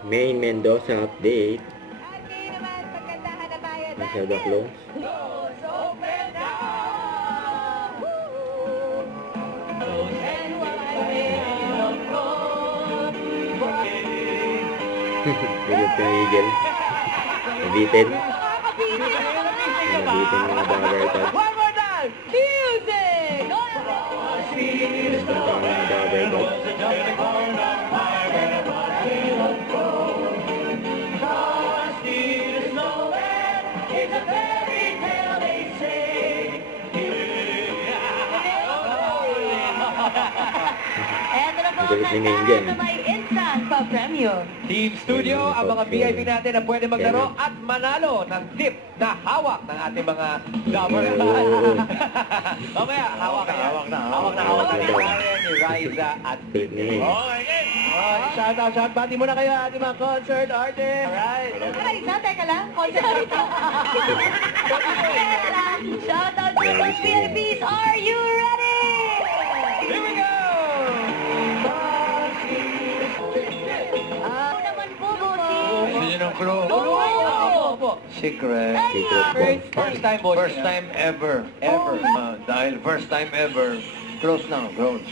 May Mendoza update. Okay naman, pagkantahan na bayan natin. Masyado close. Close, open down. Woo! Close and wide of road. Bilog ka Eagle. Nabitin. Nakakabitin. Nabitin mga bagay tag. One more time. Music. Nabitin mga bagay tag. Eto na po ang Galit ni Maine dyan. kantahan na may instant pa-premyo. Team Studio, ang mga VIP natin na pwede maglaro at manalo ng tip na hawak ng ating mga lover. Mamaya, hawak na. Hawak na ni Ryan, ni Riza at Galit ni Maine. Okay, shout out. Bati muna kayo ating mga concert artists. Alright. Teka lang. Concert. Teka lang. Shout out to those VIPs. Are you ready? Here we go! Ako naman po, bossing. Sino ng crew? Opo. Secret. Secret First time, boss. First time ever. Dahil first time ever. Close na, close.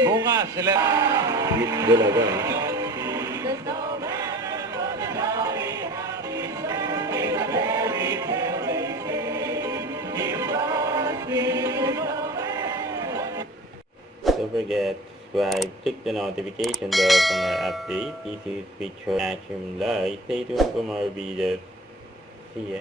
Bukas, sila. Hit dalaga. Don't forget to subscribe, click the notification bell for more updates. This is Picture Action Live. Stay tuned for more videos. See ya.